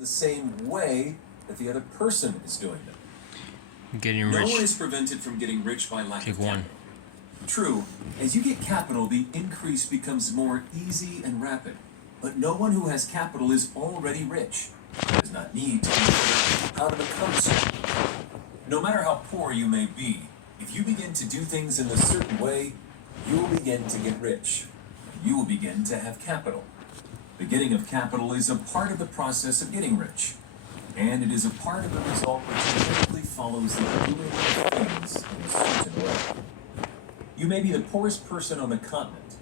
the same way that the other person is doing them. Getting No rich. one is prevented from getting rich by lack Pick of one. capital. True, as you get capital, the increase becomes more easy and rapid. But no one who has capital is already rich. Does not need to be how to become so. No matter how poor you may be, if you begin to do things in a certain way, you will begin to get rich. You will begin to have capital. The getting of capital is a part of the process of getting rich, and it is a part of the result which typically follows the doing of things in a certain way. You may be the poorest person on the continent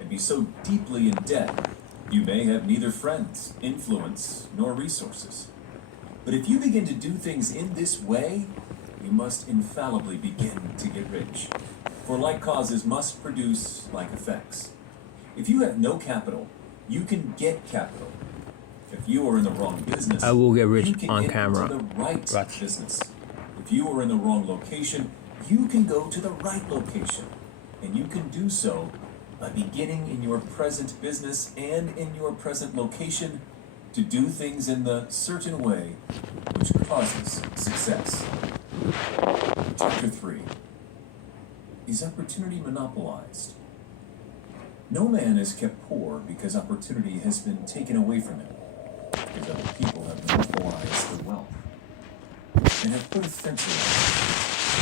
and be so deeply in debt you may have neither friends, influence, nor resources. But if you begin to do things in this way, you must infallibly begin to get rich. For like causes must produce like effects. If you have no capital, you can get capital. If you are in the wrong business, I will get rich you can on get camera. into the right Watch. business. If you are in the wrong location, you can go to the right location. And you can do so by beginning in your present business and in your present location to do things in the certain way which causes success. Chapter 3. Is opportunity monopolized? No man is kept poor because opportunity has been taken away from him, because other people have monopolized the wealth and have put a fence around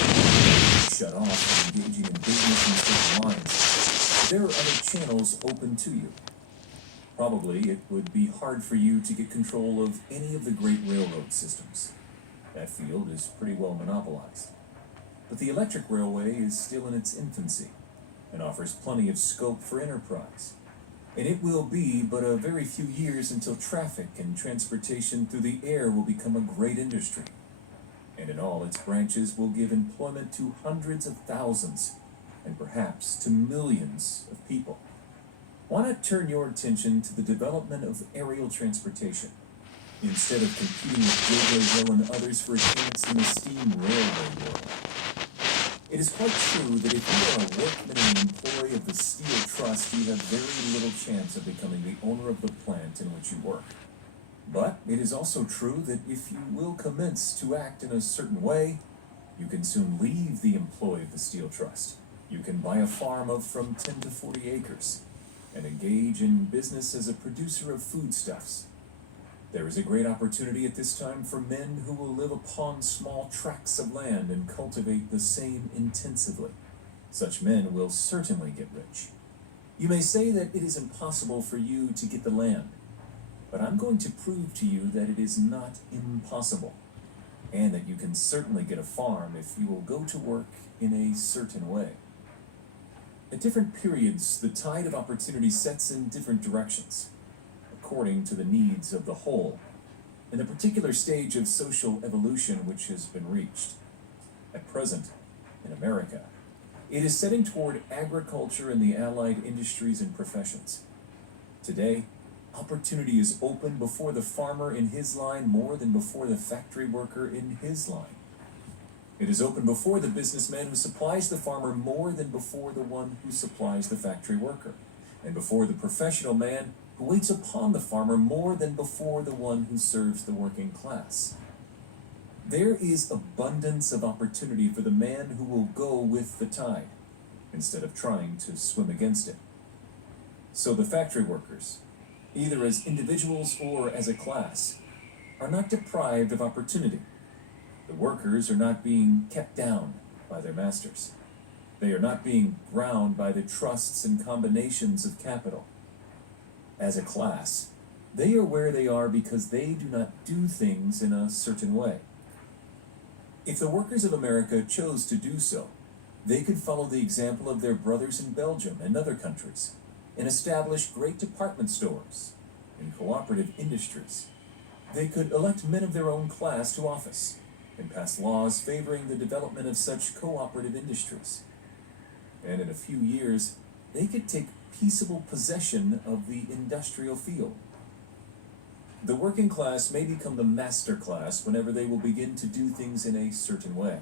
it, shut off from engaging in business in certain lines. There are other channels open to you. Probably it would be hard for you to get control of any of the great railroad systems. That field is pretty well monopolized. But the electric railway is still in its infancy and offers plenty of scope for enterprise. And it will be but a very few years until traffic and transportation through the air will become a great industry. And in all its branches will give employment to hundreds of thousands and perhaps to millions of people. Why not turn your attention to the development of aerial transportation instead of competing with J.J. Hill and others for a chance in the steam railway world? It is quite true that if you are a workman and employee of the Steel Trust, you have very little chance of becoming the owner of the plant in which you work. But it is also true that if you will commence to act in a certain way, you can soon leave the employ of the Steel Trust. You can buy a farm of from 10 to 40 acres and engage in business as a producer of foodstuffs. There is a great opportunity at this time for men who will live upon small tracts of land and cultivate the same intensively. Such men will certainly get rich. You may say that it is impossible for you to get the land, but I'm going to prove to you that it is not impossible, and that you can certainly get a farm if you will go to work in a certain way. At different periods, the tide of opportunity sets in different directions, according to the needs of the whole, and the particular stage of social evolution which has been reached. At present, in America, it is setting toward agriculture and the allied industries and professions. Today, opportunity is open before the farmer in his line more than before the factory worker in his line. It is open before the businessman who supplies the farmer more than before the one who supplies the factory worker, and before the professional man who waits upon the farmer more than before the one who serves the working class. There is abundance of opportunity for the man who will go with the tide, instead of trying to swim against it. So the factory workers, either as individuals or as a class, are not deprived of opportunity. The workers are not being kept down by their masters. They are not being ground by the trusts and combinations of capital. As a class, they are where they are because they do not do things in a certain way. If the workers of America chose to do so, they could follow the example of their brothers in Belgium and other countries and establish great department stores and cooperative industries. They could elect men of their own class to office and pass laws favoring the development of such cooperative industries. And in a few years, they could take peaceable possession of the industrial field. The working class may become the master class whenever they will begin to do things in a certain way.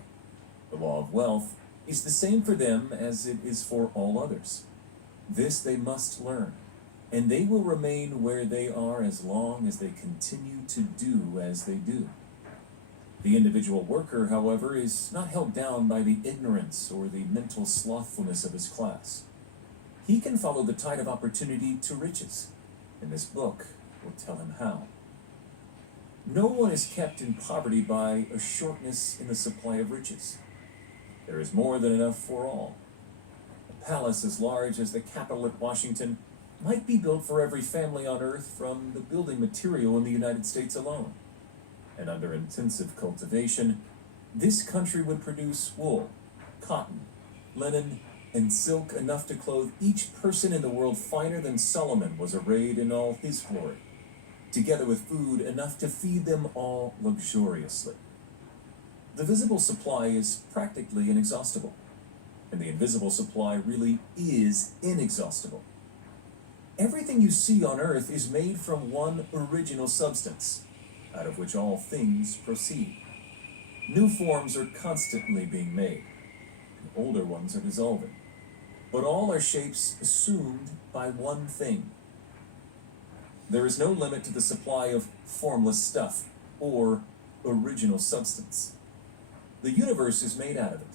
The law of wealth is the same for them as it is for all others. This they must learn. and they will remain where they are as long as they continue to do as they do. The individual worker, however, is not held down by the ignorance or the mental slothfulness of his class. He can follow the tide of opportunity to riches, and this book will tell him how. No one is kept in poverty by a shortness in the supply of riches. There is more than enough for all. A palace as large as the Capitol at Washington might be built for every family on earth from the building material in the United States alone. And under intensive cultivation, this country would produce wool, cotton, linen, and silk enough to clothe each person in the world finer than Solomon was arrayed in all his glory, together with food enough to feed them all luxuriously. The visible supply is practically inexhaustible, and the invisible supply really is inexhaustible. Everything you see on earth is made from one original substance, out of which all things proceed. New forms are constantly being made, and older ones are dissolving, but all are shapes assumed by one thing. There is no limit to the supply of formless stuff or original substance. The universe is made out of it,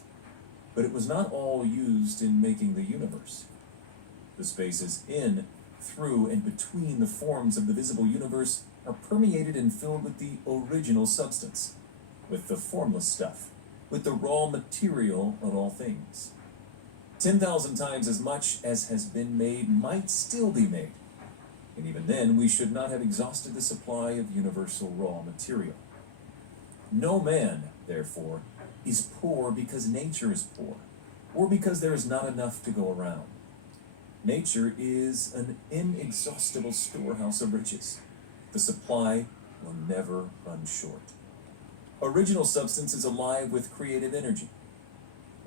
but it was not all used in making the universe. The spaces in, through, and between the forms of the visible universe are permeated and filled with the original substance, with the formless stuff, with the raw material of all things. 10,000 times as much as has been made might still be made, and even then we should not have exhausted the supply of universal raw material. No man, therefore, is poor because nature is poor, or because there is not enough to go around. Nature is an inexhaustible storehouse of riches. The supply will never run short. Original substance is alive with creative energy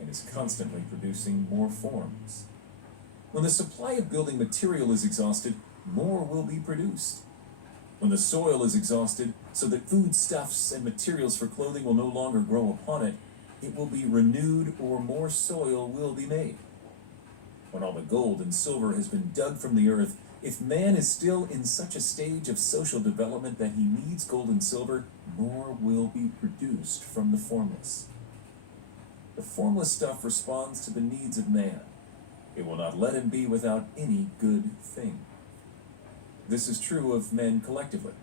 and is constantly producing more forms. When the supply of building material is exhausted, more will be produced. When the soil is exhausted, so that foodstuffs and materials for clothing will no longer grow upon it, it will be renewed or more soil will be made. When all the gold and silver has been dug from the earth, if man is still in such a stage of social development that he needs gold and silver, more will be produced from the formless. The formless stuff responds to the needs of man. It will not let him be without any good thing. This is true of men collectively.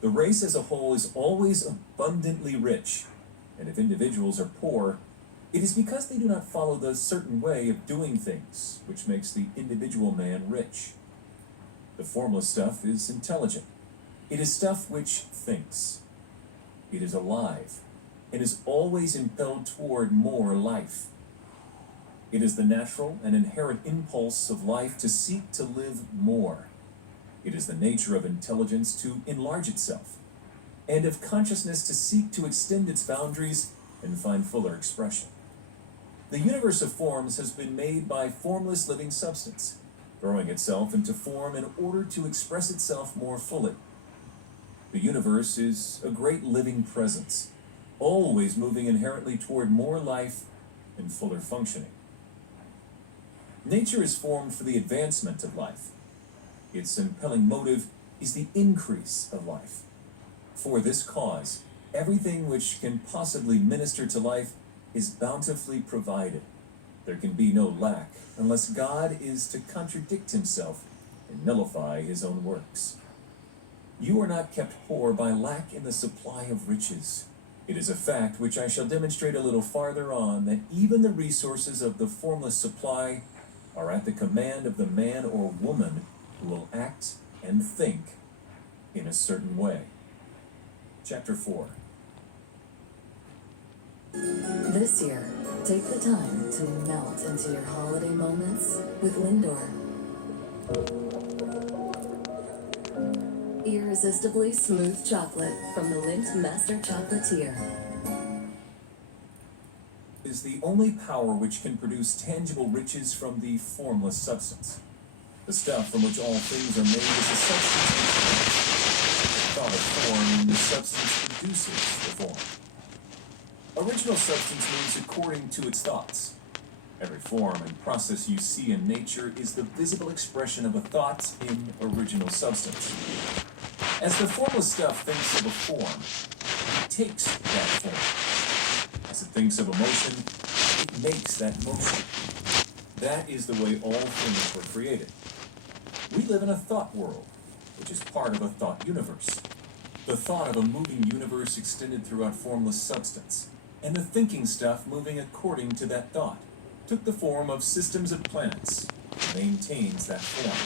The race as a whole is always abundantly rich, and if individuals are poor, it is because they do not follow the certain way of doing things, which makes the individual man rich. The formless stuff is intelligent. It is stuff which thinks. It is alive, and is always impelled toward more life. It is the natural and inherent impulse of life to seek to live more. It is the nature of intelligence to enlarge itself, and of consciousness to seek to extend its boundaries and find fuller expression. The universe of forms has been made by formless living substance, growing itself into form in order to express itself more fully. The universe is a great living presence, always moving inherently toward more life and fuller functioning. Nature is formed for the advancement of life. Its impelling motive is the increase of life. For this cause, everything which can possibly minister to life is bountifully provided. There can be no lack unless God is to contradict himself and nullify his own works. You are not kept poor by lack in the supply of riches. It is a fact which I shall demonstrate a little farther on, that even the resources of the formless supply are at the command of the man or woman who will act and think in a certain way. Chapter 4. This year, take the time to melt into your holiday moments with Lindor. Irresistibly smooth chocolate from the Lindt Master Chocolatier Is the only power which can produce tangible riches from the formless substance. The stuff from which all things are made is the substance which thought of form, and the substance produces the form. Original substance means according to its thoughts. Every form and process you see in nature is the visible expression of a thought in original substance. As the formless stuff thinks of a form, it takes that form. As it thinks of a motion, it makes that motion. That is the way all things were created. We live in a thought world, which is part of a thought universe. The thought of a moving universe extended throughout formless substance, and the thinking stuff moving according to that thought, took the form of systems of planets, and maintains that form.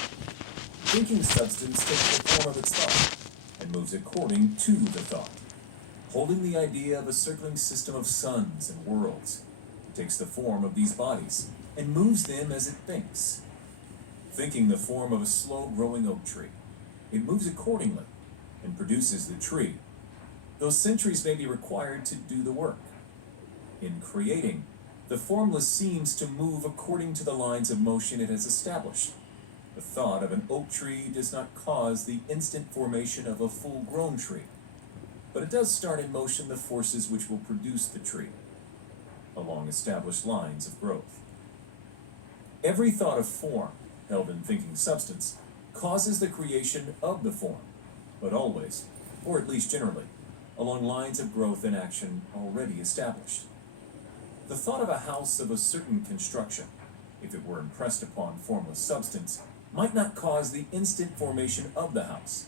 Thinking substance takes the form of its thought, and moves according to the thought. Holding the idea of a circling system of suns and worlds, it takes the form of these bodies, and moves them as it thinks. Thinking the form of a slow-growing oak tree, it moves accordingly, and produces the tree. Those centuries may be required to do the work. In creating, the formless seems to move according to the lines of motion it has established. The thought of an oak tree does not cause the instant formation of a full-grown tree, but it does start in motion the forces which will produce the tree, along established lines of growth. Every thought of form, held in thinking substance, causes the creation of the form, but always, or at least generally, along lines of growth and action already established. The thought of a house of a certain construction, if it were impressed upon formless substance, might not cause the instant formation of the house,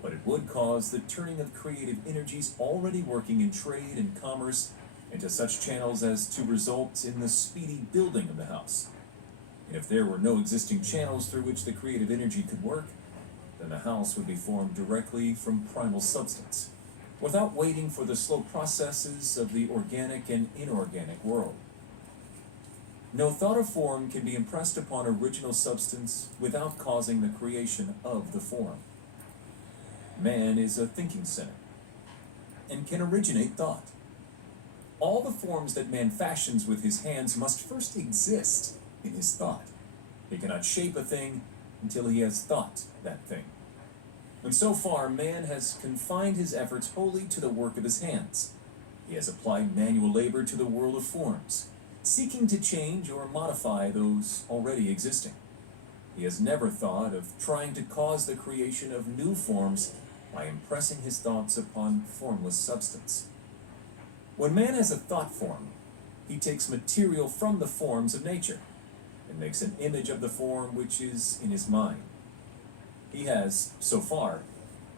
but it would cause the turning of creative energies already working in trade and commerce into such channels as to result in the speedy building of the house. And if there were no existing channels through which the creative energy could work, then the house would be formed directly from primal substance, without waiting for the slow processes of the organic and inorganic world. No thought of form can be impressed upon original substance without causing the creation of the form. Man is a thinking center, and can originate thought. All the forms that man fashions with his hands must first exist in his thought. He cannot shape a thing until he has thought that thing. And so far, man has confined his efforts wholly to the work of his hands. He has applied manual labor to the world of forms, seeking to change or modify those already existing. He has never thought of trying to cause the creation of new forms by impressing his thoughts upon formless substance. When man has a thought form, he takes material from the forms of nature and makes an image of the form which is in his mind. He has, so far,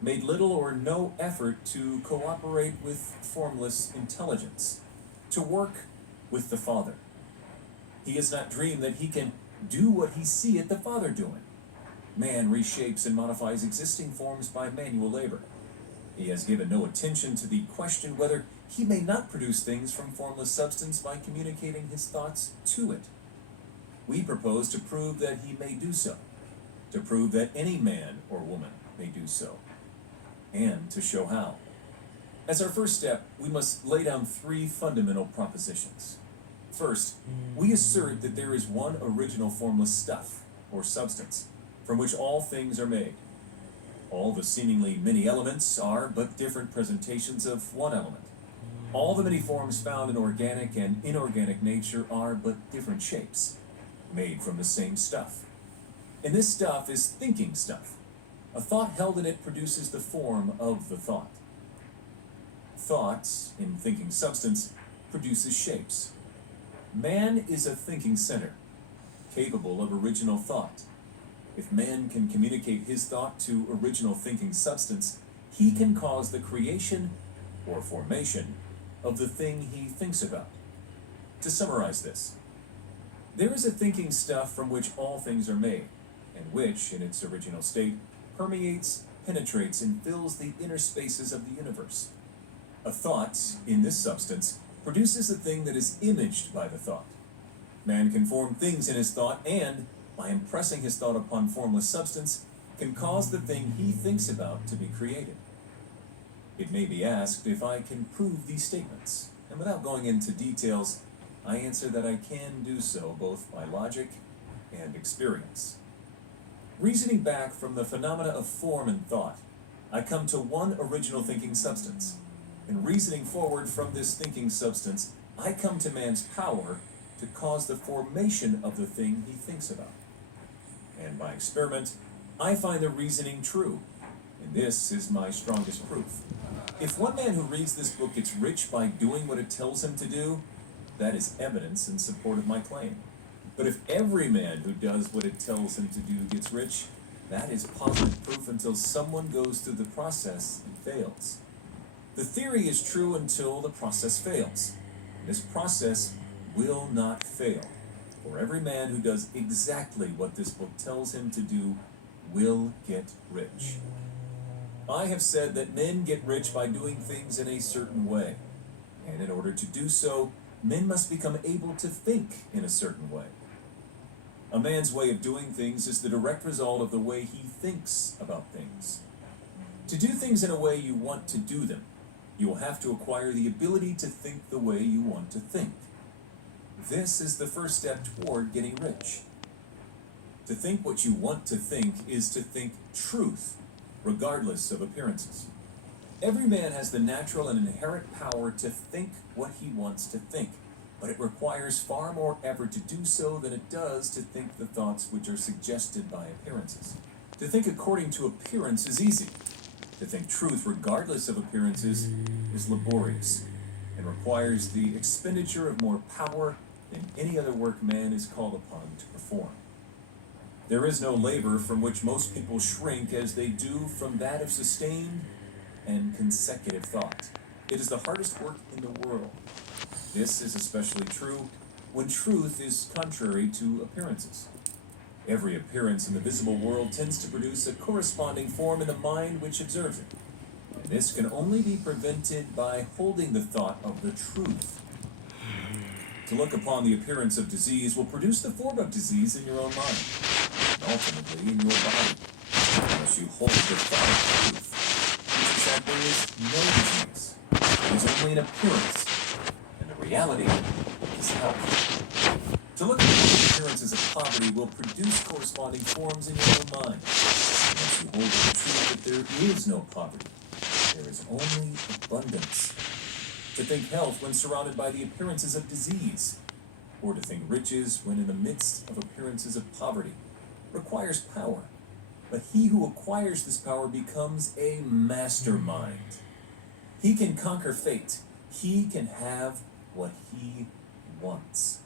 made little or no effort to cooperate with formless intelligence, to work with the Father. He has not dreamed that he can do what he seeth the Father doing. Man reshapes and modifies existing forms by manual labor. He has given no attention to the question whether he may not produce things from formless substance by communicating his thoughts to it. We propose to prove that he may do so, to prove that any man or woman may do so, and to show how. As our first step, we must lay down three fundamental propositions. First, we assert that there is one original formless stuff, or substance, from which all things are made. All the seemingly many elements are but different presentations of one element. All the many forms found in organic and inorganic nature are but different shapes, made from the same stuff. And this stuff is thinking stuff. A thought held in it produces the form of the thought. Thought, in thinking substance, produces shapes. Man is a thinking center, capable of original thought. If man can communicate his thought to original thinking substance, he can cause the creation or formation of the thing he thinks about. To summarize this, there is a thinking stuff from which all things are made, and which, in its original state, permeates, penetrates, and fills the inner spaces of the universe. A thought, in this substance, produces the thing that is imaged by the thought. Man can form things in his thought and, by impressing his thought upon formless substance, can cause the thing he thinks about to be created. It may be asked if I can prove these statements, and without going into details, I answer that I can do so both by logic and experience. Reasoning back from the phenomena of form and thought, I come to one original thinking substance. And reasoning forward from this thinking substance, I come to man's power to cause the formation of the thing he thinks about. And by experiment, I find the reasoning true, and this is my strongest proof. If one man who reads this book gets rich by doing what it tells him to do, that is evidence in support of my claim. But if every man who does what it tells him to do gets rich, that is positive proof until someone goes through the process and fails. The theory is true until the process fails. This process will not fail, for every man who does exactly what this book tells him to do will get rich. I have said that men get rich by doing things in a certain way, and in order to do so, men must become able to think in a certain way. A man's way of doing things is the direct result of the way he thinks about things. To do things in a way you want to do them, you will have to acquire the ability to think the way you want to think. This is the first step toward getting rich. To think what you want to think is to think truth, regardless of appearances. Every man has the natural and inherent power to think what he wants to think, but it requires far more effort to do so than it does to think the thoughts which are suggested by appearances. To think according to appearance is easy. To think truth regardless of appearances is laborious and requires the expenditure of more power than any other work man is called upon to perform. There is no labor from which most people shrink as they do from that of sustained and consecutive thought. It is the hardest work in the world. This is especially true when truth is contrary to appearances. Every appearance in the visible world tends to produce a corresponding form in the mind which observes it. And this can only be prevented by holding the thought of the truth. To look upon the appearance of disease will produce the form of disease in your own mind, and ultimately in your body, unless you hold the thought of truth, which is that there is no disease. It is only an appearance, and the reality is health. To look at the appearances of poverty will produce corresponding forms in your own mind, unless you hold the truth that there is no poverty. There is only abundance. To think health when surrounded by the appearances of disease, or to think riches when in the midst of appearances of poverty, requires power. But he who acquires this power becomes a mastermind. He can conquer fate. He can have what he wants.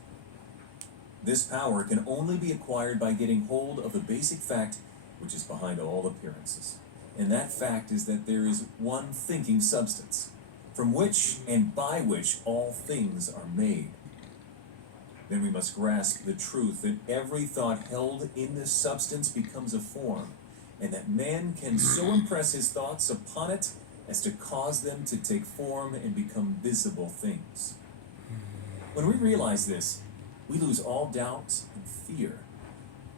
This power can only be acquired by getting hold of the basic fact which is behind all appearances. And that fact is that there is one thinking substance, from which and by which all things are made. Then we must grasp the truth that every thought held in this substance becomes a form, and that man can so impress his thoughts upon it as to cause them to take form and become visible things. When we realize this, we lose all doubt and fear,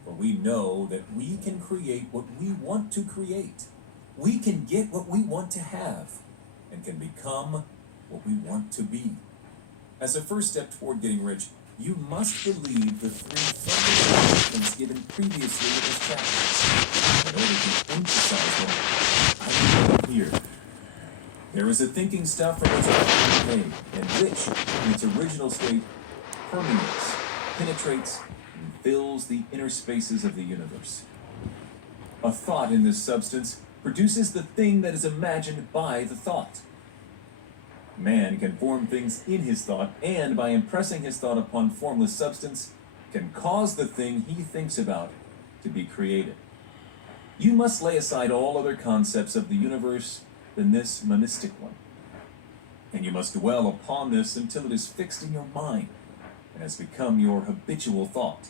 for we know that we can create what we want to create. We can get what we want to have, and can become what we want to be. As a first step toward getting rich, you must believe the three fundamental statements given previously in this chapter. In order to emphasize them, I will put them here. There is a thinking stuff from which all is made, and which, in its original state, permeates, penetrates, and fills the inner spaces of the universe. A thought in this substance produces the thing that is imagined by the thought. Man can form things in his thought, and by impressing his thought upon formless substance, can cause the thing he thinks about to be created. You must lay aside all other concepts of the universe than this monistic one, and you must dwell upon this until it is fixed in your mind and has become your habitual thought.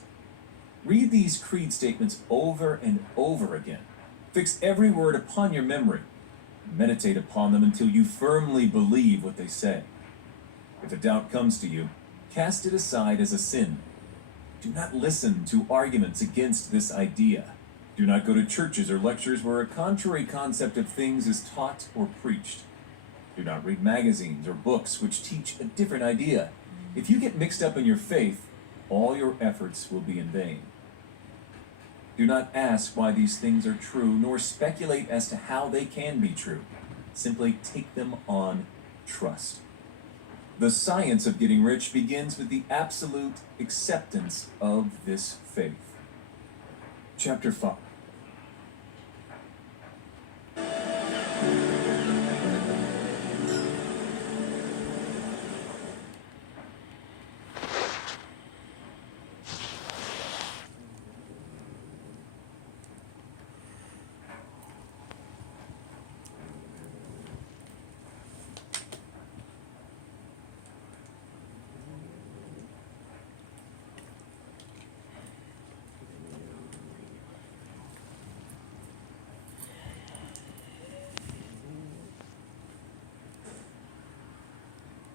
Read these creed statements over and over again. Fix every word upon your memory. Meditate upon them until you firmly believe what they say. If a doubt comes to you, cast it aside as a sin. Do not listen to arguments against this idea. Do not go to churches or lectures where a contrary concept of things is taught or preached. Do not read magazines or books which teach a different idea. If you get mixed up in your faith, all your efforts will be in vain. Do not ask why these things are true, nor speculate as to how they can be true. Simply take them on trust. The science of getting rich begins with the absolute acceptance of this faith. Chapter 5.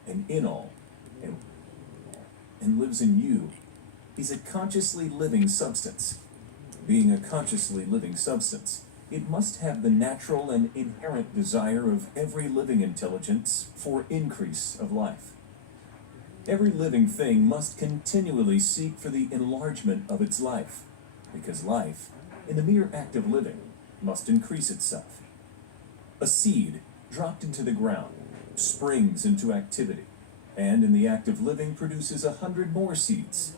And in all, and lives in you, is a consciously living substance. Being a consciously living substance, it must have the natural and inherent desire of every living intelligence for increase of life. Every living thing must continually seek for the enlargement of its life, because life, in the mere act of living, must increase itself. A seed dropped into the ground springs into activity, and in the act of living produces 100 more seeds.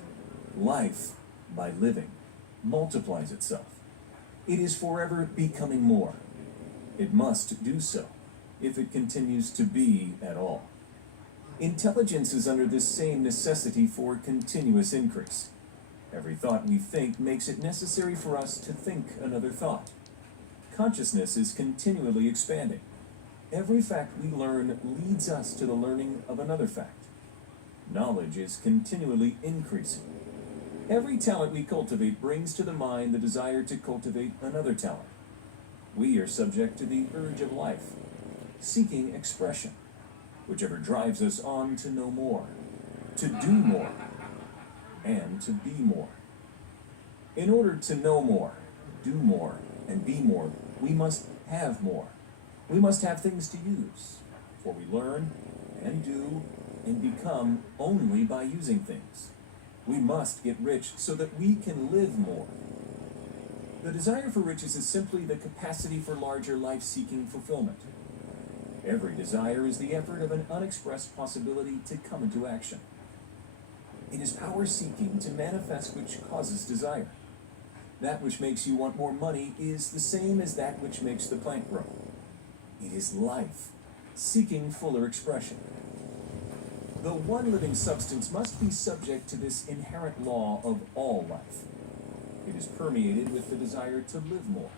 Life, by living, multiplies itself. It is forever becoming more. It must do so, if it continues to be at all. Intelligence is under this same necessity for continuous increase. Every thought we think makes it necessary for us to think another thought. Consciousness is continually expanding. Every fact we learn leads us to the learning of another fact. Knowledge is continually increasing. Every talent we cultivate brings to the mind the desire to cultivate another talent. We are subject to the urge of life, seeking expression, whichever drives us on to know more, to do more, and to be more. In order to know more, do more, and be more, we must have more. We must have things to use, for we learn and do and become only by using things. We must get rich so that we can live more. The desire for riches is simply the capacity for larger life-seeking fulfillment. Every desire is the effort of an unexpressed possibility to come into action. It is power seeking to manifest which causes desire. That which makes you want more money is the same as that which makes the plant grow. It is life, seeking fuller expression. The one living substance must be subject to this inherent law of all life. It is permeated with the desire to live more.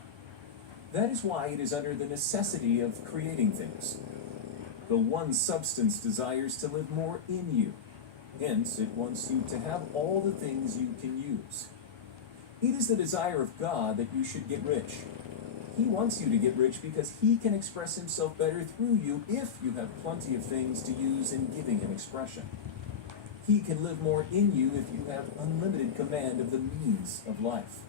That is why it is under the necessity of creating things. The one substance desires to live more in you. Hence, it wants you to have all the things you can use. It is the desire of God that you should get rich. He wants you to get rich because he can express himself better through you if you have plenty of things to use in giving him expression. He can live more in you if you have unlimited command of the means of life.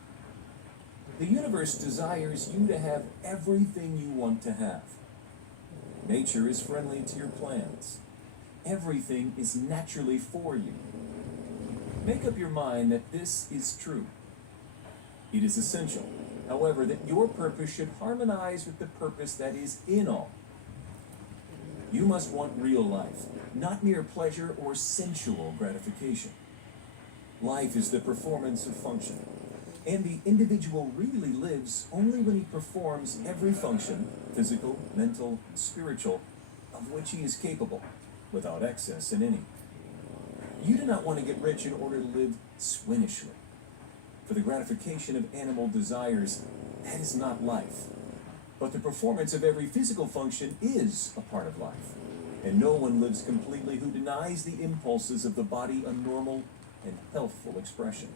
The universe desires you to have everything you want to have. Nature is friendly to your plans. Everything is naturally for you. Make up your mind that this is true. It is essential, however, that your purpose should harmonize with the purpose that is in all. You must want real life, not mere pleasure or sensual gratification. Life is the performance of function, and the individual really lives only when he performs every function, physical, mental, and spiritual, of which he is capable, without excess in any. You do not want to get rich in order to live swinishly. For the gratification of animal desires, that is not life. But the performance of every physical function is a part of life. And no one lives completely who denies the impulses of the body a normal and healthful expression.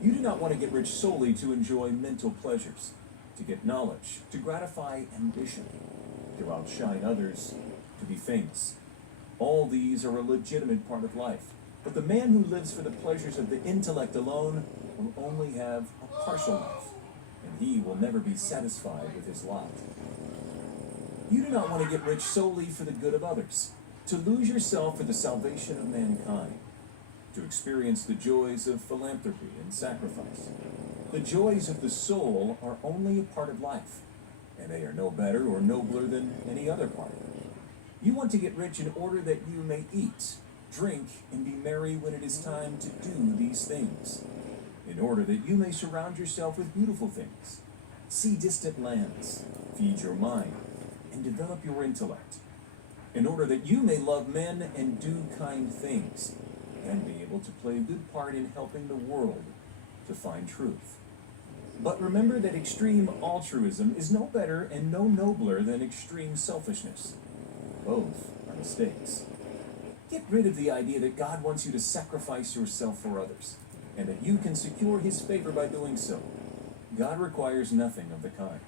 You do not want to get rich solely to enjoy mental pleasures, to get knowledge, to gratify ambition, to outshine others, to be famous. All these are a legitimate part of life. But the man who lives for the pleasures of the intellect alone will only have a partial life, and he will never be satisfied with his lot. You do not want to get rich solely for the good of others, to lose yourself for the salvation of mankind, to experience the joys of philanthropy and sacrifice. The joys of the soul are only a part of life, and they are no better or nobler than any other part. You want to get rich in order that you may eat, drink, and be merry when it is time to do these things, in order that you may surround yourself with beautiful things, see distant lands, feed your mind, and develop your intellect, in order that you may love men and do kind things, and be able to play a good part in helping the world to find truth. But remember that extreme altruism is no better and no nobler than extreme selfishness. Both are mistakes. Get rid of the idea that God wants you to sacrifice yourself for others, and that you can secure His favor by doing so. God requires nothing of the kind.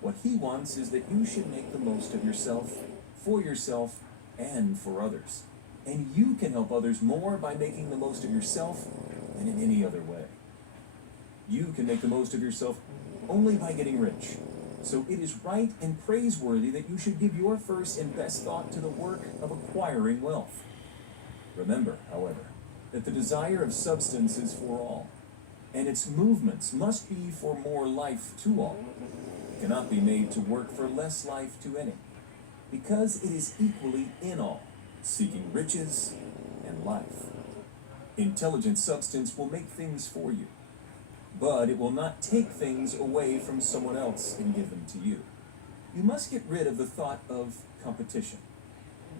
What He wants is that you should make the most of yourself, for yourself, and for others. And you can help others more by making the most of yourself than in any other way. You can make the most of yourself only by getting rich. So it is right and praiseworthy that you should give your first and best thought to the work of acquiring wealth. Remember, however, that the desire of substance is for all, and its movements must be for more life to all. It cannot be made to work for less life to any, because it is equally in all, seeking riches and life. Intelligent substance will make things for you, but it will not take things away from someone else and give them to you. You must get rid of the thought of competition.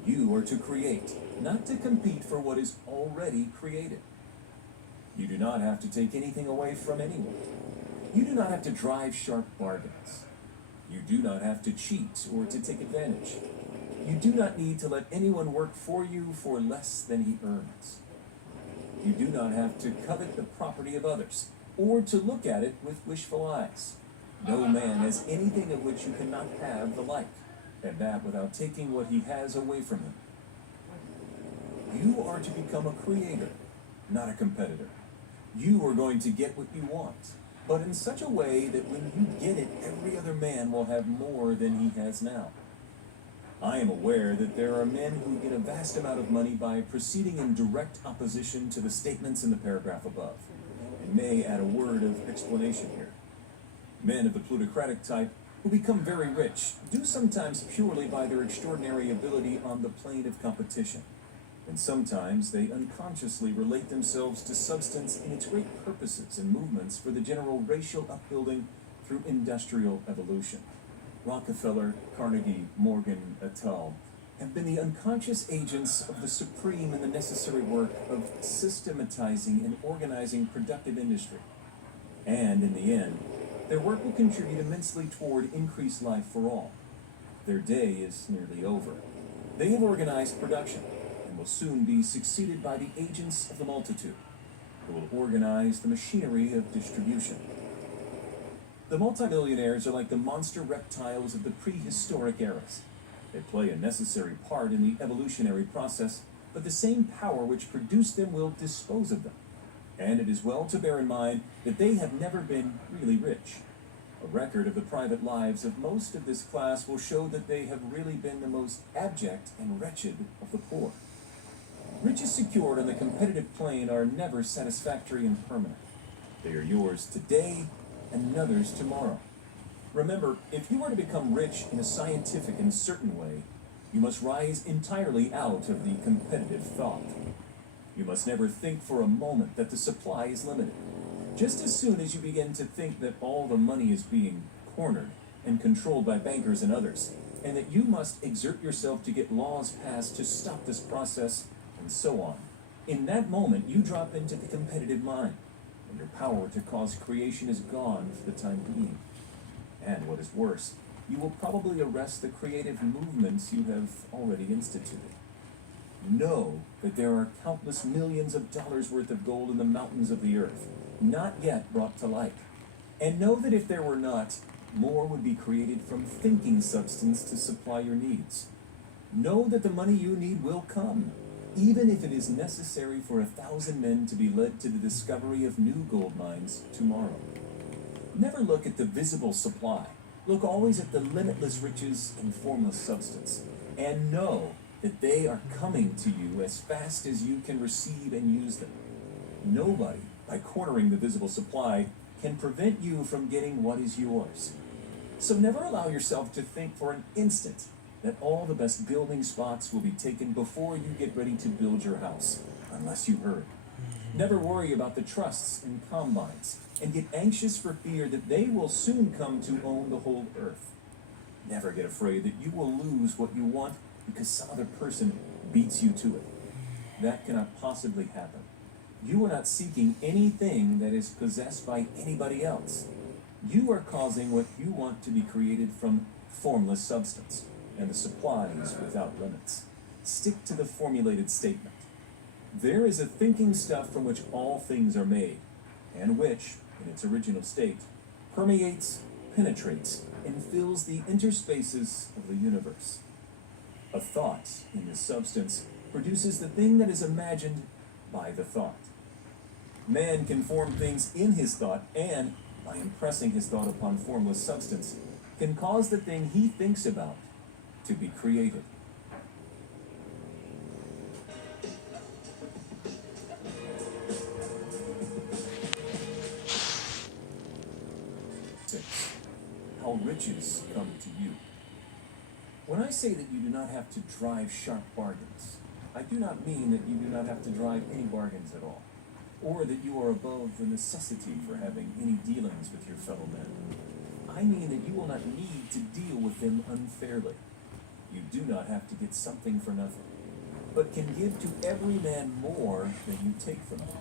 You are to create, not to compete for what is already created. You do not have to take anything away from anyone. You do not have to drive sharp bargains. You do not have to cheat or to take advantage. You do not need to let anyone work for you for less than he earns. You do not have to covet the property of others, or to look at it with wishful eyes. No man has anything of which you cannot have the like, and that without taking what he has away from him. You are to become a creator, not a competitor. You are going to get what you want, but in such a way that when you get it, every other man will have more than he has now. I am aware that there are men who get a vast amount of money by proceeding in direct opposition to the statements in the paragraph above, and may add a word of explanation here. Men of the plutocratic type who become very rich do sometimes purely by their extraordinary ability on the plane of competition, and sometimes they unconsciously relate themselves to substance in its great purposes and movements for the general racial upbuilding through industrial evolution. Rockefeller, Carnegie, Morgan, et al. Have been the unconscious agents of the supreme and the necessary work of systematizing and organizing productive industry. And in the end, their work will contribute immensely toward increased life for all. Their day is nearly over. They have organized production and will soon be succeeded by the agents of the multitude, who will organize the machinery of distribution. The multimillionaires are like the monster reptiles of the prehistoric eras. They play a necessary part in the evolutionary process, but the same power which produced them will dispose of them. And it is well to bear in mind that they have never been really rich. A record of the private lives of most of this class will show that they have really been the most abject and wretched of the poor. Riches secured on the competitive plane are never satisfactory and permanent. They are yours today and another's tomorrow. Remember, if you are to become rich in a scientific and certain way, you must rise entirely out of the competitive thought. You must never think for a moment that the supply is limited. Just as soon as you begin to think that all the money is being cornered and controlled by bankers and others, and that you must exert yourself to get laws passed to stop this process, and so on, in that moment you drop into the competitive mind, and your power to cause creation is gone for the time being. And what is worse, you will probably arrest the creative movements you have already instituted. Know that there are countless millions of dollars worth of gold in the mountains of the earth, not yet brought to light. And know that if there were not, more would be created from thinking substance to supply your needs. Know that the money you need will come, even if it is necessary for 1,000 men to be led to the discovery of new gold mines tomorrow. Never look at the visible supply. Look always at the limitless riches and formless substance, and know that they are coming to you as fast as you can receive and use them. Nobody, by cornering the visible supply, can prevent you from getting what is yours. So never allow yourself to think for an instant that all the best building spots will be taken before you get ready to build your house, unless you hurry. Never worry about the trusts and combines, and get anxious for fear that they will soon come to own the whole earth. Never get afraid that you will lose what you want because some other person beats you to it. That cannot possibly happen. You are not seeking anything that is possessed by anybody else. You are causing what you want to be created from formless substance, and the supply is without limits. Stick to the formulated statement. There is a thinking stuff from which all things are made, and which, in its original state, permeates, penetrates, and fills the interspaces of the universe. A thought in this substance produces the thing that is imagined by the thought. Man can form things in his thought and, by impressing his thought upon formless substance, can cause the thing he thinks about to be created. How riches come to you. When I say that you do not have to drive sharp bargains, I do not mean that you do not have to drive any bargains at all, or that you are above the necessity for having any dealings with your fellow men. I mean that you will not need to deal with them unfairly. You do not have to get something for nothing, but can give to every man more than you take from him.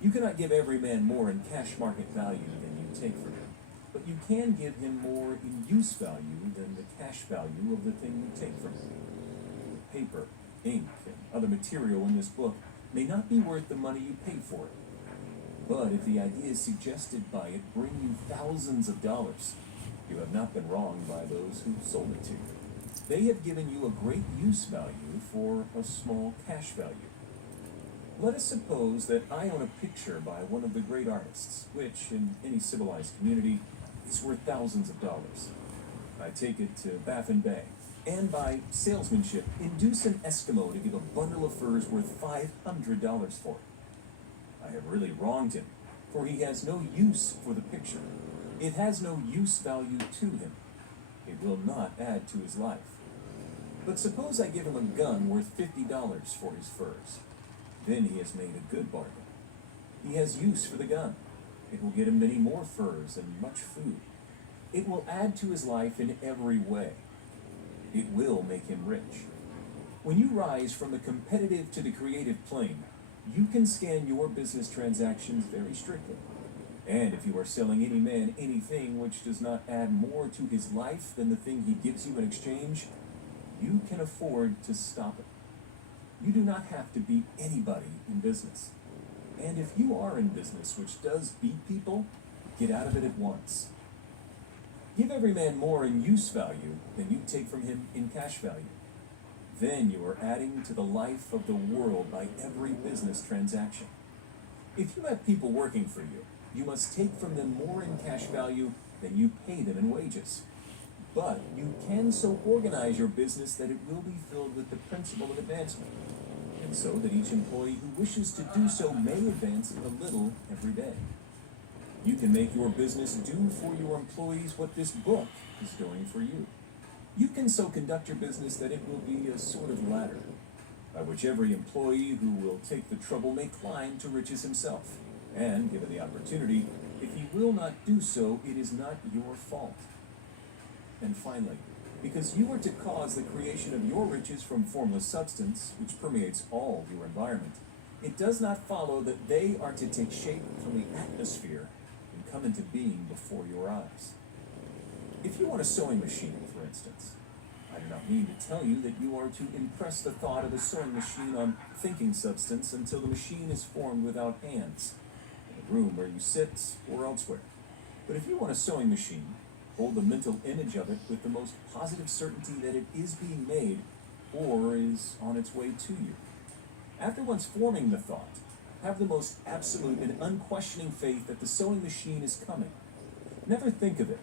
You cannot give every man more in cash market value than you take from him, but you can give him more in use value than the cash value of the thing you take from him. The paper, ink, and other material in this book may not be worth the money you pay for it, but if the ideas suggested by it bring you thousands of dollars, you have not been wronged by those who sold it to you. They have given you a great use value for a small cash value. Let us suppose that I own a picture by one of the great artists, which, in any civilized community, is worth thousands of dollars. I take it to Baffin Bay, and by salesmanship, induce an Eskimo to give a bundle of furs worth $500 for it. I have really wronged him, for he has no use for the picture. It has no use value to him. It will not add to his life. But suppose I give him a gun worth $50 for his furs. Then he has made a good bargain. He has use for the gun. It will get him many more furs and much food. It will add to his life in every way. It will make him rich. When you rise from the competitive to the creative plane, you can scan your business transactions very strictly. And if you are selling any man anything which does not add more to his life than the thing he gives you in exchange, you can afford to stop it. You do not have to beat anybody in business. And if you are in business which does beat people, get out of it at once. Give every man more in use value than you take from him in cash value. Then you are adding to the life of the world by every business transaction. If you have people working for you, you must take from them more in cash value than you pay them in wages. But you can so organize your business that it will be filled with the principle of advancement, and so that each employee who wishes to do so may advance a little every day. You can make your business do for your employees what this book is doing for you. You can so conduct your business that it will be a sort of ladder, by which every employee who will take the trouble may climb to riches himself. And, given the opportunity, if he will not do so, it is not your fault. And finally, because you are to cause the creation of your riches from formless substance, which permeates all your environment, it does not follow that they are to take shape from the atmosphere and come into being before your eyes. If you want a sewing machine, for instance, I do not mean to tell you that you are to impress the thought of a sewing machine on thinking substance until the machine is formed without hands, in the room where you sit or elsewhere. But if you want a sewing machine, hold the mental image of it with the most positive certainty that it is being made or is on its way to you. After once forming the thought, have the most absolute and unquestioning faith that the sewing machine is coming. Never think of it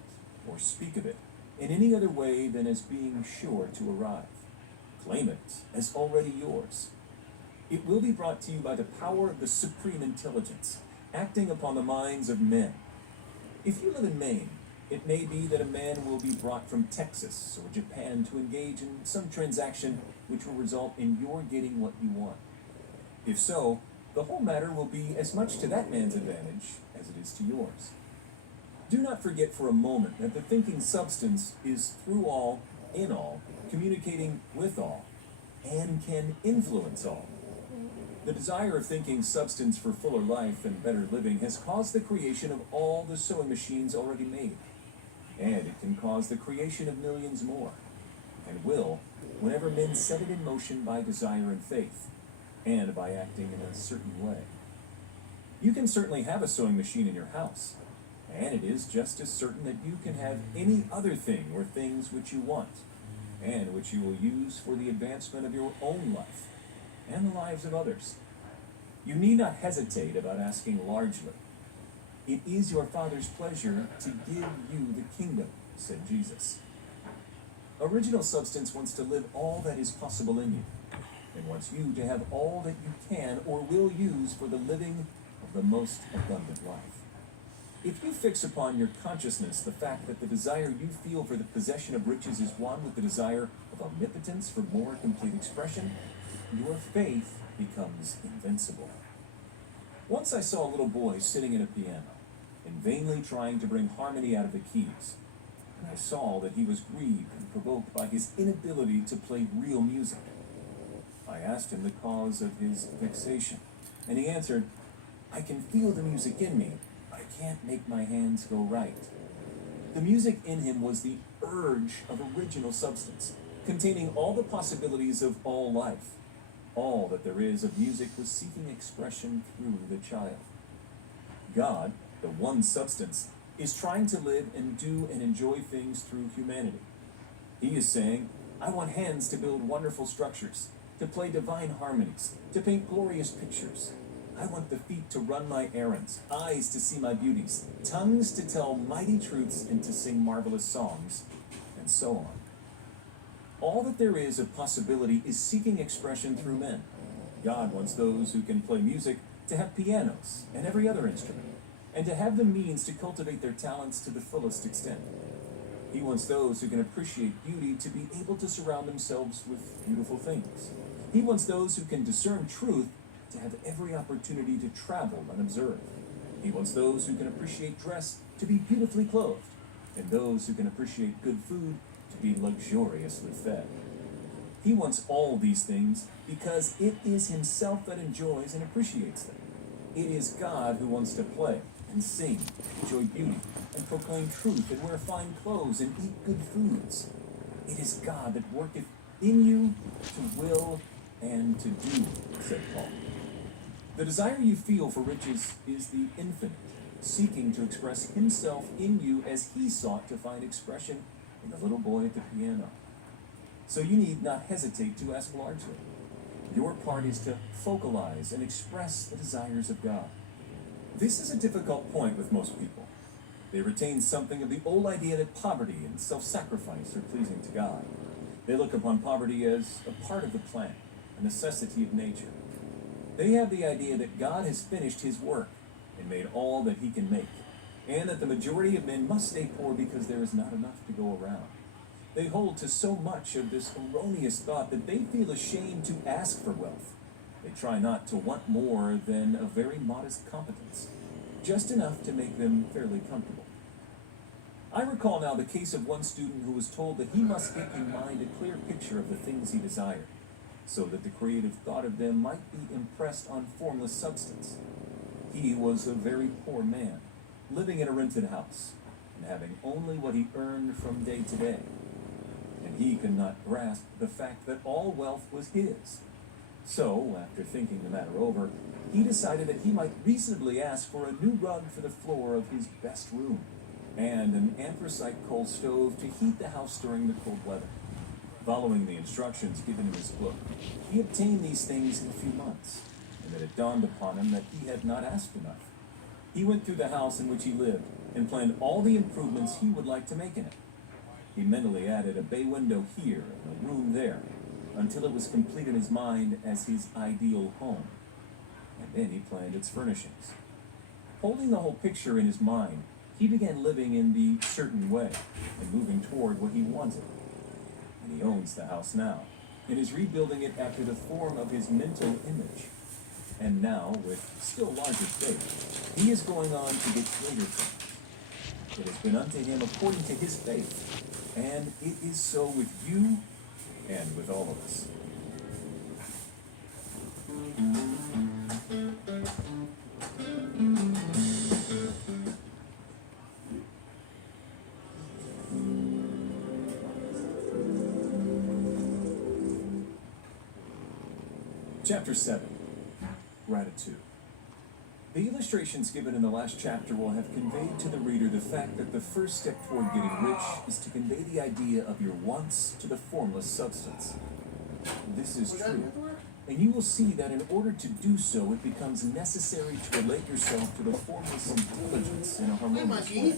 or speak of it in any other way than as being sure to arrive. Claim it as already yours. It will be brought to you by the power of the supreme intelligence, acting upon the minds of men. If you live in Maine, It may be that a man will be brought from Texas or Japan to engage in some transaction which will result in your getting what you want. If so, the whole matter will be as much to that man's advantage as it is to yours. Do not forget for a moment that the thinking substance is through all, in all, communicating with all, and can influence all. The desire of thinking substance for fuller life and better living has caused the creation of all the sewing machines already made. And it can cause the creation of millions more, and will, whenever men set it in motion by desire and faith, and by acting in a certain way. You can certainly have a sewing machine in your house, and it is just as certain that you can have any other thing or things which you want, and which you will use for the advancement of your own life, and the lives of others. You need not hesitate about asking largely. It is your Father's pleasure to give you the kingdom, said Jesus. Original substance wants to live all that is possible in you, and wants you to have all that you can or will use for the living of the most abundant life. If you fix upon your consciousness the fact that the desire you feel for the possession of riches is one with the desire of omnipotence for more complete expression, your faith becomes invincible. Once I saw a little boy sitting at a piano and vainly trying to bring harmony out of the keys, and I saw that he was grieved and provoked by his inability to play real music. I asked him the cause of his vexation, and he answered, "I can feel the music in me, but I can't make my hands go right." The music in him was the urge of original substance, containing all the possibilities of all life. All that there is of music was seeking expression through the child. God, the one substance, is trying to live and do and enjoy things through humanity. He is saying, "I want hands to build wonderful structures, to play divine harmonies, to paint glorious pictures. I want the feet to run my errands, eyes to see my beauties, tongues to tell mighty truths and to sing marvelous songs," and so on. All that there is of possibility is seeking expression through men. God wants those who can play music to have pianos and every other instrument, and to have the means to cultivate their talents to the fullest extent. He wants those who can appreciate beauty to be able to surround themselves with beautiful things. He wants those who can discern truth to have every opportunity to travel unobserved. He wants those who can appreciate dress to be beautifully clothed, and those who can appreciate good food to be luxuriously fed. He wants all these things because it is himself that enjoys and appreciates them. It is God who wants to play and sing, enjoy beauty, and proclaim truth, and wear fine clothes, and eat good foods. It is God that worketh in you to will and to do, said Paul. The desire you feel for riches is the infinite, seeking to express himself in you as he sought to find expression in the little boy at the piano. So you need not hesitate to ask largely. Your part is to focalize and express the desires of God. This is a difficult point with most people. They retain something of the old idea that poverty and self-sacrifice are pleasing to God. They look upon poverty as a part of the plan, a necessity of nature. They have the idea that God has finished his work and made all that he can make, and that the majority of men must stay poor because there is not enough to go around. They hold to so much of this erroneous thought that they feel ashamed to ask for wealth. They try not to want more than a very modest competence, just enough to make them fairly comfortable. I recall now the case of one student who was told that he must get in mind a clear picture of the things he desired, so that the creative thought of them might be impressed on formless substance. He was a very poor man, living in a rented house, and having only what he earned from day to day. And he could not grasp the fact that all wealth was his. So, after thinking the matter over, he decided that he might reasonably ask for a new rug for the floor of his best room, and an anthracite coal stove to heat the house during the cold weather. Following the instructions given in his book, he obtained these things in a few months, and then it dawned upon him that he had not asked enough. He went through the house in which he lived and planned all the improvements he would like to make in it. He mentally added a bay window here and a room there, until it was complete in his mind as his ideal home. And then he planned its furnishings. Holding the whole picture in his mind, He began living in the certain way and moving toward what he wanted. And he owns the house now and is rebuilding it after the form of his mental image. And now, with still larger faith, he is going on to get greater things. It has been unto him according to his faith, and it is so with you and with all of us. Chapter 7. Gratitude. The illustrations given in the last chapter will have conveyed to the reader the fact that the first step toward getting rich is to convey the idea of your wants to the formless substance. This is true, and you will see that in order to do so, it becomes necessary to relate yourself to the formless intelligence in a harmonious way.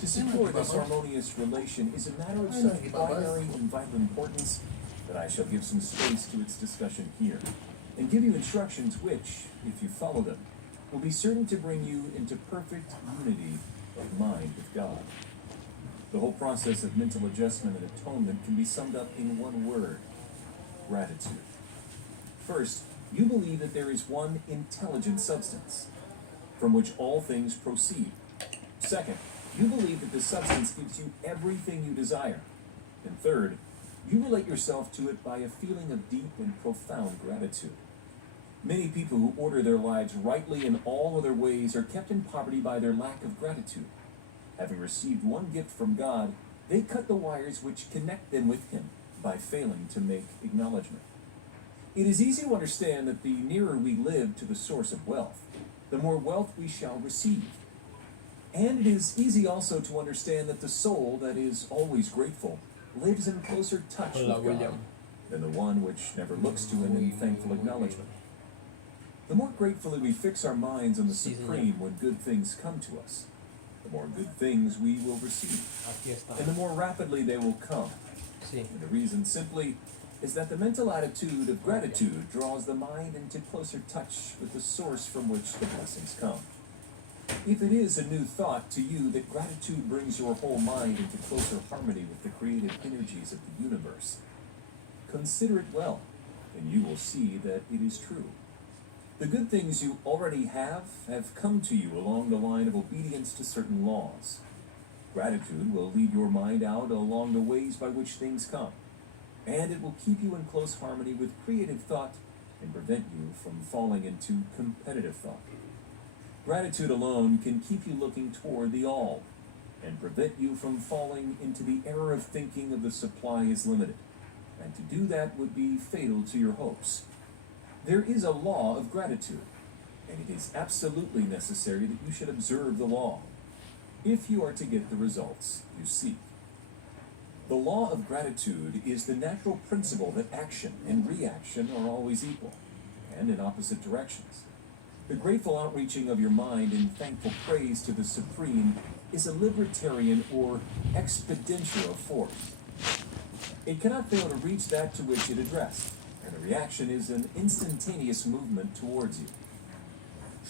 To secure this harmonious relation is a matter of such primary and vital importance that I shall give some space to its discussion here, and give you instructions which, if you follow them, will be certain to bring you into perfect unity of mind with God. The whole process of mental adjustment and atonement can be summed up in one word: gratitude. First, you believe that there is one intelligent substance from which all things proceed. Second, you believe that the substance gives you everything you desire. And third, you relate yourself to it by a feeling of deep and profound gratitude. Many people who order their lives rightly in all other ways are kept in poverty by their lack of gratitude. Having received one gift from God, they cut the wires which connect them with Him by failing to make acknowledgement. It is easy to understand that the nearer we live to the source of wealth, the more wealth we shall receive. And it is easy also to understand that the soul that is always grateful lives in closer touch with God than the one which never looks to Him in thankful acknowledgement. The more gratefully we fix our minds on the Supreme when good things come to us, the more good things we will receive, and the more rapidly they will come. And the reason simply is that the mental attitude of gratitude draws the mind into closer touch with the source from which the blessings come. If it is a new thought to you that gratitude brings your whole mind into closer harmony with the creative energies of the universe, consider it well, and you will see that it is true. The good things you already have come to you along the line of obedience to certain laws. Gratitude will lead your mind out along the ways by which things come, and it will keep you in close harmony with creative thought and prevent you from falling into competitive thought. Gratitude alone can keep you looking toward the all and prevent you from falling into the error of thinking of the supply is limited, and to do that would be fatal to your hopes. There is a law of gratitude, and it is absolutely necessary that you should observe the law if you are to get the results you seek. The law of gratitude is the natural principle that action and reaction are always equal, and in opposite directions. The grateful outreaching of your mind in thankful praise to the Supreme is a libertarian or exponential force. It cannot fail to reach that to which it addressed, and the reaction is an instantaneous movement towards you.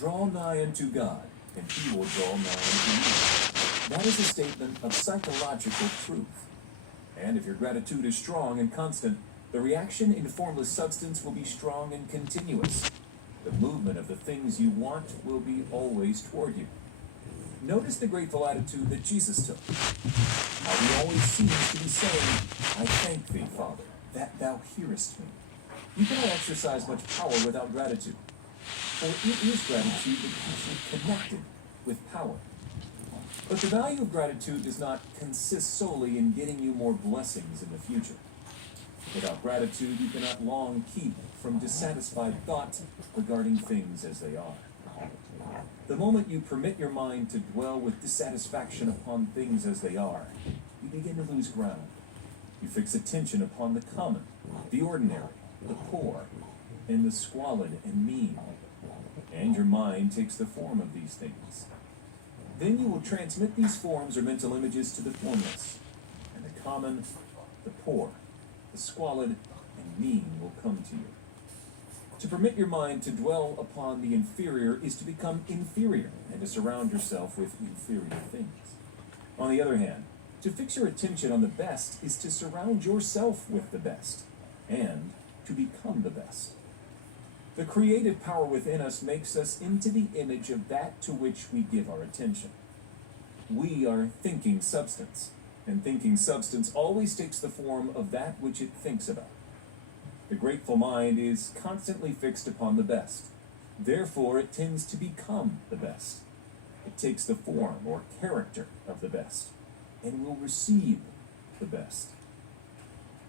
Draw nigh unto God, and He will draw nigh unto you. That is a statement of psychological truth. And if your gratitude is strong and constant, the reaction in formless substance will be strong and continuous. The movement of the things you want will be always toward you. Notice the grateful attitude that Jesus took. How He always seems to be saying, I thank Thee, Father, that Thou hearest me. You cannot exercise much power without gratitude, for it is gratitude that keeps you connected with power. But the value of gratitude does not consist solely in getting you more blessings in the future. Without gratitude, you cannot long keep from dissatisfied thoughts regarding things as they are. The moment you permit your mind to dwell with dissatisfaction upon things as they are, you begin to lose ground. You fix attention upon the common, the ordinary, the poor, and the squalid and mean. And your mind takes the form of these things. Then you will transmit these forms or mental images to the formless, and the common, the poor, the squalid, and mean will come to you. To permit your mind to dwell upon the inferior is to become inferior and to surround yourself with inferior things. On the other hand, to fix your attention on the best is to surround yourself with the best and to become the best. The creative power within us makes us into the image of that to which we give our attention. We are thinking substance, and thinking substance always takes the form of that which it thinks about. The grateful mind is constantly fixed upon the best. Therefore, it tends to become the best. It takes the form or character of the best and will receive the best.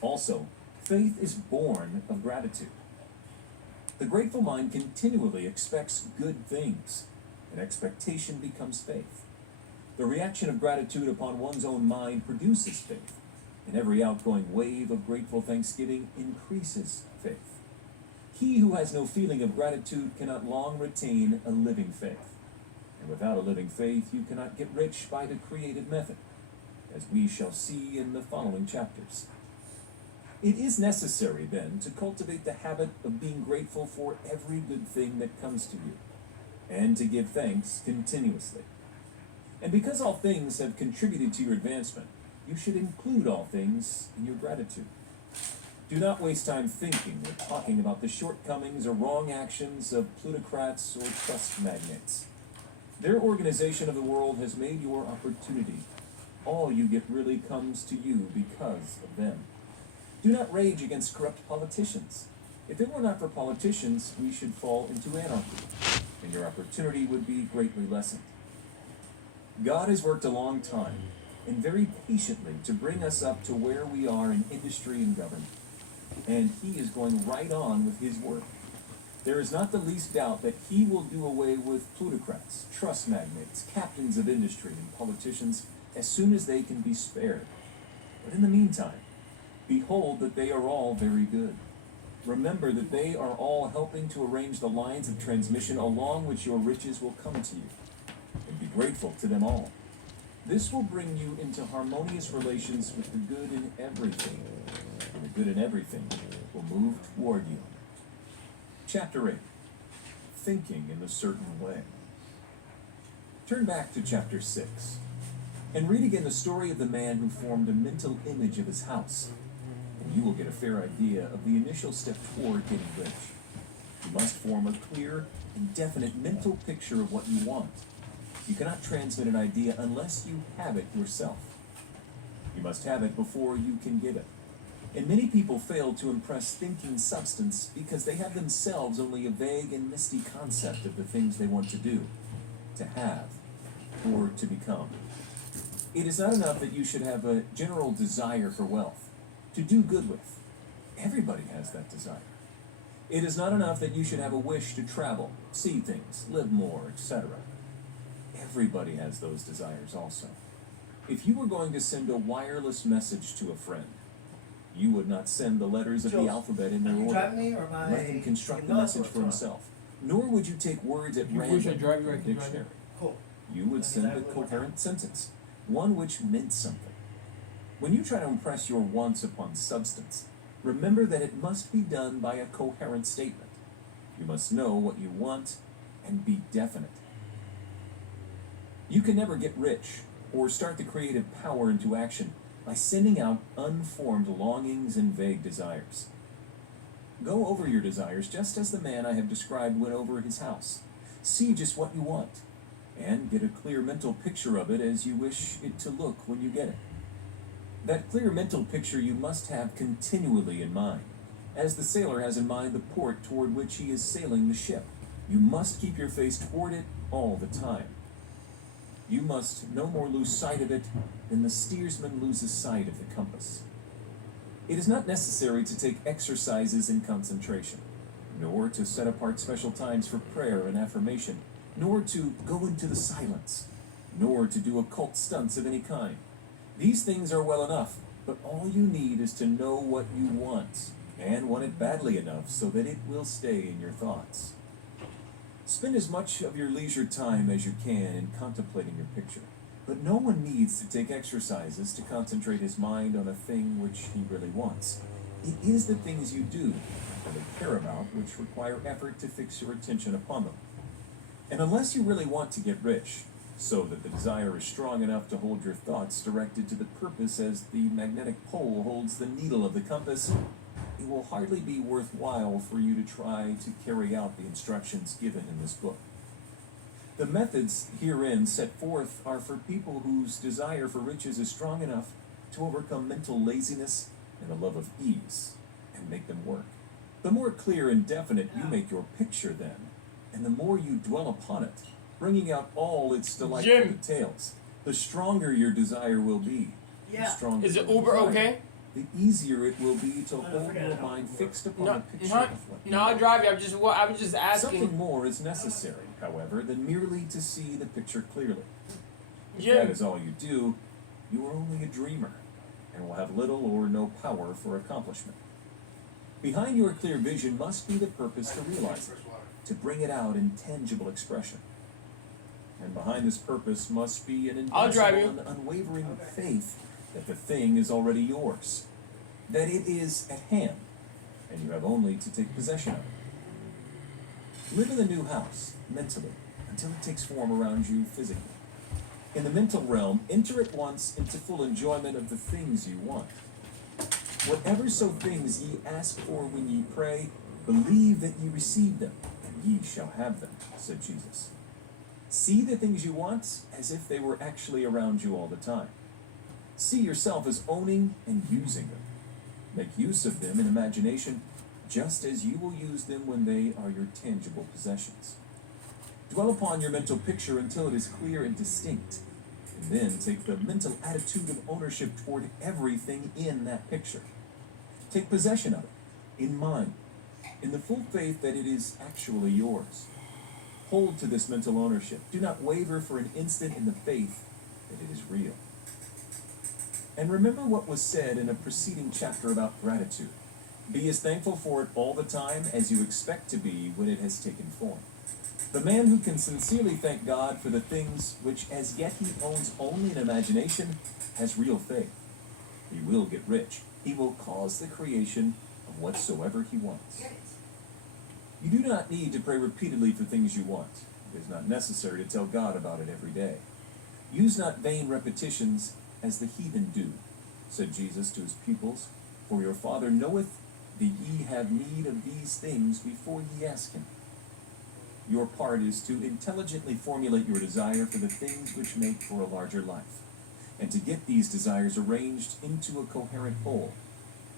Also, faith is born of gratitude. The grateful mind continually expects good things, and expectation becomes faith. The reaction of gratitude upon one's own mind produces faith, and every outgoing wave of grateful thanksgiving increases faith. He who has no feeling of gratitude cannot long retain a living faith. And without a living faith, you cannot get rich by the creative method, as we shall see in the following chapters. It is necessary, then, to cultivate the habit of being grateful for every good thing that comes to you, and to give thanks continuously. And because all things have contributed to your advancement, you should include all things in your gratitude. Do not waste time thinking or talking about the shortcomings or wrong actions of plutocrats or trust magnates. Their organization of the world has made your opportunity. All you get really comes to you because of them. Do not rage against corrupt politicians. If it were not for politicians, we should fall into anarchy, and your opportunity would be greatly lessened. God has worked a long time, and very patiently, to bring us up to where we are in industry and government. And He is going right on with His work. There is not the least doubt that He will do away with plutocrats, trust magnates, captains of industry, and politicians as soon as they can be spared. But in the meantime, behold that they are all very good. Remember that they are all helping to arrange the lines of transmission along which your riches will come to you, and be grateful to them all. This will bring you into harmonious relations with the good in everything, and the good in everything will move toward you. Chapter 8. Thinking in a certain way. Turn back to chapter 6, and read again the story of the man who formed a mental image of his house, and you will get a fair idea of the initial step toward getting rich. You must form a clear and definite mental picture of what you want. You cannot transmit an idea unless you have it yourself. You must have it before you can give it. And many people fail to impress thinking substance because they have themselves only a vague and misty concept of the things they want to do, to have, or to become. It is not enough that you should have a general desire for wealth, to do good with. Everybody has that desire. It is not enough that you should have a wish to travel, see things, live more, etc. Everybody has those desires also. If you were going to send a wireless message to a friend, you would not send the letters of the alphabet in their order. Let him construct the message for himself. Nor would you take words at random from the dictionary. You would send a coherent sentence, one which meant something. When you try to impress your wants upon substance, remember that it must be done by a coherent statement. You must know what you want and be definite. You can never get rich or start the creative power into action by sending out unformed longings and vague desires. Go over your desires just as the man I have described went over his house. See just what you want, and get a clear mental picture of it as you wish it to look when you get it. That clear mental picture you must have continually in mind, as the sailor has in mind the port toward which he is sailing the ship. You must keep your face toward it all the time. You must no more lose sight of it than the steersman loses sight of the compass. It is not necessary to take exercises in concentration, nor to set apart special times for prayer and affirmation, nor to go into the silence, nor to do occult stunts of any kind. These things are well enough, but all you need is to know what you want, and want it badly enough so that it will stay in your thoughts. Spend as much of your leisure time as you can in contemplating your picture, but no one needs to take exercises to concentrate his mind on a thing which he really wants. It is the things you do that they care about which require effort to fix your attention upon them. And unless you really want to get rich, so that the desire is strong enough to hold your thoughts directed to the purpose as the magnetic pole holds the needle of the compass, it will hardly be worthwhile for you to try to carry out the instructions given in this book. The methods herein set forth are for people whose desire for riches is strong enough to overcome mental laziness and a love of ease and make them work. The more clear and definite you make your picture then, and the more you dwell upon it, bringing out all its delightful Jim. details, the stronger your desire will be. Yeah. The stronger Is it your Uber desire, okay? the easier it will be to hold forget your it. mind fixed upon No, a picture no, of what you no, I'll want. drive you. I was just asking. Something more is necessary, however, than merely to see the picture clearly. If Jim. that is all you do, you are only a dreamer, and will have little or no power for accomplishment. Behind your clear vision must be the purpose to realize it, to bring it out in tangible expression. And behind this purpose must be an I'll drive invincible you. and unwavering faith that the thing is already yours, that it is at hand, and you have only to take possession of it. Live in the new house, mentally, until it takes form around you physically. In the mental realm, enter at once into full enjoyment of the things you want. Whatever so things ye ask for when ye pray, believe that ye receive them, and ye shall have them, said Jesus. See the things you want as if they were actually around you all the time. See yourself as owning and using them. Make use of them in imagination, just as you will use them when they are your tangible possessions. Dwell upon your mental picture until it is clear and distinct, and then take the mental attitude of ownership toward everything in that picture. Take possession of it, in mind, in the full faith that it is actually yours. Hold to this mental ownership. Do not waver for an instant in the faith that it is real. And remember what was said in a preceding chapter about gratitude. Be as thankful for it all the time as you expect to be when it has taken form. The man who can sincerely thank God for the things which as yet he owns only in imagination has real faith. He will get rich. He will cause the creation of whatsoever he wants. You do not need to pray repeatedly for things you want. It is not necessary to tell God about it every day. Use not vain repetitions as the heathen do, said Jesus to his pupils, for your Father knoweth that ye have need of these things before ye ask him. Your part is to intelligently formulate your desire for the things which make for a larger life, and to get these desires arranged into a coherent whole,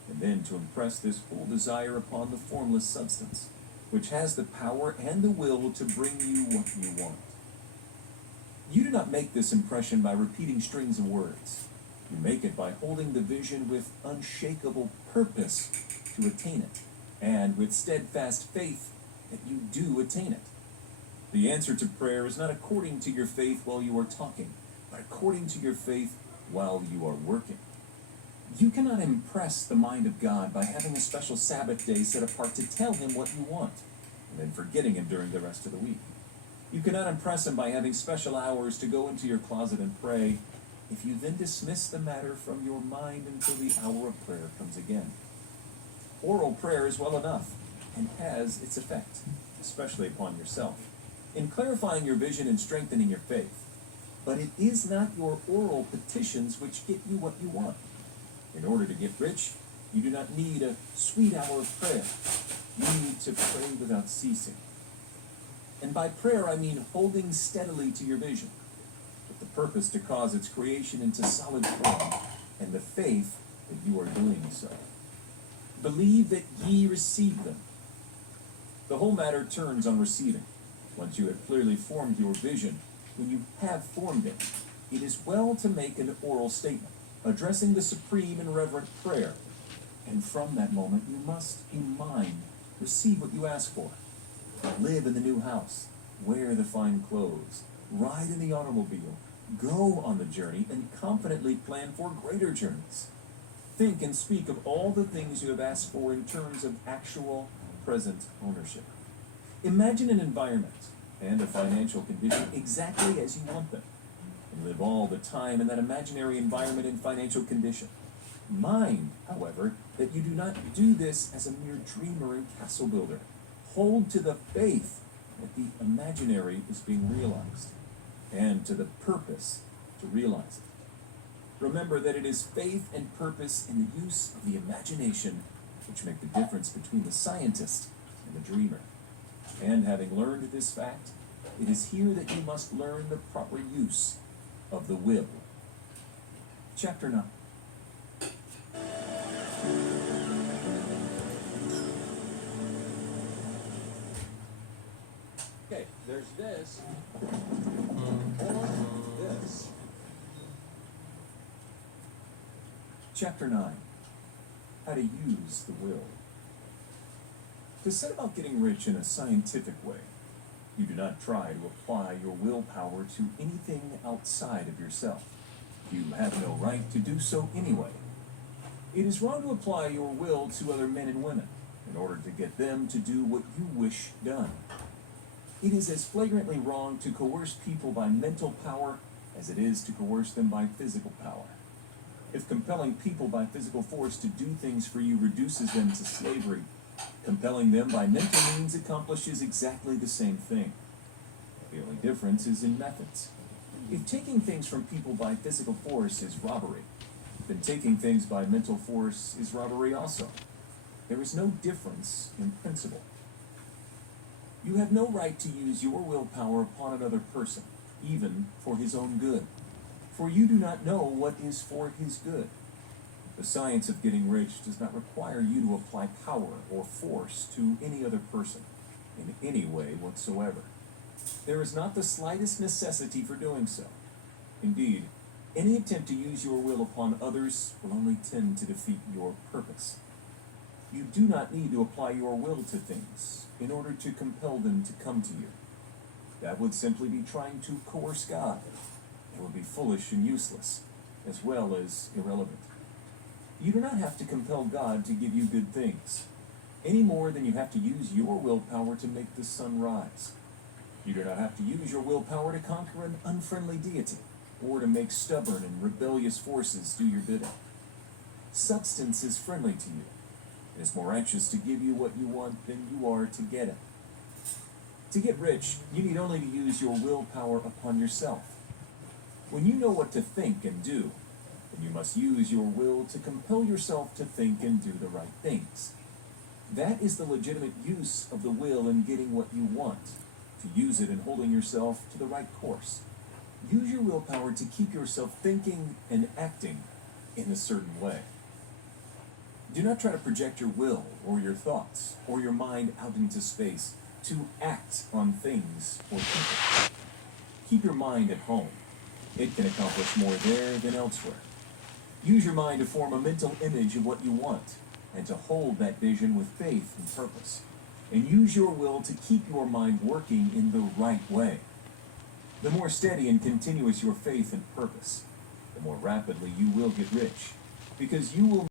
and then to impress this whole desire upon the formless substance, which has the power and the will to bring you what you want. You do not make this impression by repeating strings of words. You make it by holding the vision with unshakable purpose to attain it, and with steadfast faith that you do attain it. The answer to prayer is not according to your faith while you are talking, but according to your faith while you are working. You cannot impress the mind of God by having a special Sabbath day set apart to tell him what you want, and then forgetting him during the rest of the week. You cannot impress him by having special hours to go into your closet and pray, if you then dismiss the matter from your mind until the hour of prayer comes again. Oral prayer is well enough, and has its effect, especially upon yourself, in clarifying your vision and strengthening your faith. But it is not your oral petitions which get you what you want. In order to get rich, you do not need a sweet hour of prayer. You need to pray without ceasing. And by prayer, I mean holding steadily to your vision, with the purpose to cause its creation into solid form, and the faith that you are doing so. Believe that ye receive them. The whole matter turns on receiving. Once you have clearly formed your vision, when you have formed it, it is well to make an oral statement, addressing the supreme and reverent prayer. And from that moment, you must, in mind, receive what you ask for. Live in the new house, wear the fine clothes, ride in the automobile, go on the journey, and confidently plan for greater journeys. Think and speak of all the things you have asked for in terms of actual, present ownership. Imagine an environment and a financial condition exactly as you want them, and live all the time in that imaginary environment and financial condition. Mind, however, that you do not do this as a mere dreamer and castle builder. Hold to the faith that the imaginary is being realized, and to the purpose to realize it. Remember that it is faith and purpose in the use of the imagination which make the difference between the scientist and the dreamer. And having learned this fact, it is here that you must learn the proper use of the will. Chapter 9. Okay, there's this, or this. Chapter 9. How to use the will. To set about getting rich in a scientific way, you do not try to apply your willpower to anything outside of yourself. You have no right to do so anyway. It is wrong to apply your will to other men and women in order to get them to do what you wish done. It is as flagrantly wrong to coerce people by mental power as it is to coerce them by physical power. If compelling people by physical force to do things for you reduces them to slavery, compelling them by mental means accomplishes exactly the same thing. The only difference is in methods. If taking things from people by physical force is robbery, then taking things by mental force is robbery also. There is no difference in principle. You have no right to use your willpower upon another person, even for his own good, for you do not know what is for his good. The science of getting rich does not require you to apply power or force to any other person in any way whatsoever. There is not the slightest necessity for doing so. Indeed, any attempt to use your will upon others will only tend to defeat your purpose. You do not need to apply your will to things in order to compel them to come to you. That would simply be trying to coerce God. It would be foolish and useless, as well as irrelevant. You do not have to compel God to give you good things, any more than you have to use your willpower to make the sun rise. You do not have to use your willpower to conquer an unfriendly deity, or to make stubborn and rebellious forces do your bidding. Substance is friendly to you. It is more anxious to give you what you want than you are to get it. To get rich, you need only to use your willpower upon yourself. When you know what to think and do, then you must use your will to compel yourself to think and do the right things. That is the legitimate use of the will in getting what you want, to use it in holding yourself to the right course. Use your willpower to keep yourself thinking and acting in a certain way. Do not try to project your will or your thoughts or your mind out into space to act on things or people. Keep your mind at home. It can accomplish more there than elsewhere. Use your mind to form a mental image of what you want and to hold that vision with faith and purpose. And use your will to keep your mind working in the right way. The more steady and continuous your faith and purpose, the more rapidly you will get rich, because you will